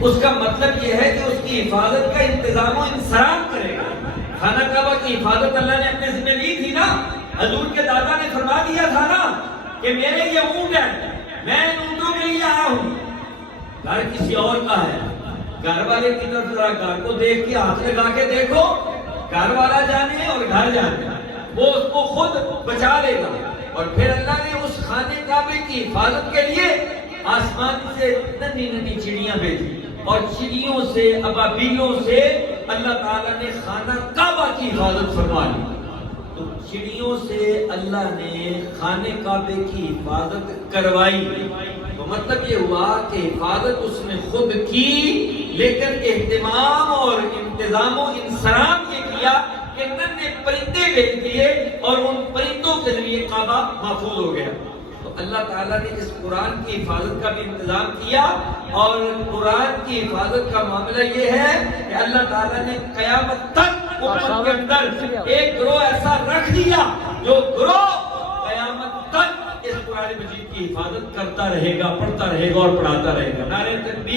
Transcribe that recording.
اس کا مطلب یہ ہے کہ اس کی حفاظت کا انتظام و انصراف کرے گا۔ خانہ کعبہ کی حفاظت اللہ نے اپنے ذمہ لی تھی نا۔ حضور کے دادا نے فرما دیا تھا نا کہ میرے یہ اونٹ ہے، میں ان اونٹوں کے لیے آیا ہوں۔ گھر کسی اور کا ہے، گھر والے کی طرف ذرا گھر کو دیکھ کے ہاتھ لگا کے دیکھو، گھر والا جانے اور گھر جانے، وہ اس کو خود بچا لے گا۔ اور پھر اللہ نے اس خانے کعبے کی حفاظت کے لیے آسمان سے ننھی ننھی چڑیاں بھیجی، اور چڑیوں سے ابابیلوں سے اللہ تعالیٰ نے خانہ کعبہ کی حفاظت فرما لی۔ تو چڑیوں سے اللہ نے خانے کعبے کی حفاظت کروائی، تو مطلب یہ ہوا کہ حفاظت اس نے خود کی، لیکن اہتمام اور انتظام و انصراف یہ کیا کہ ننھے پرندے بھیج دیے اور ان پرندوں کے ذریعے کعبہ محفوظ ہو گیا۔ تو اللہ تعالیٰ نے اس قرآن کی حفاظت کا بھی انتظام کیا، اور قرآن کی حفاظت کا معاملہ یہ ہے کہ اللہ تعالیٰ نے قیامت تک امت کے اندر ایک گروہ ایسا رکھ دیا جو گروہ قیامت تک اس قرآن مجید کی حفاظت کرتا رہے گا، پڑھتا رہے گا اور پڑھاتا رہے گا۔ نعرہ تکبیر۔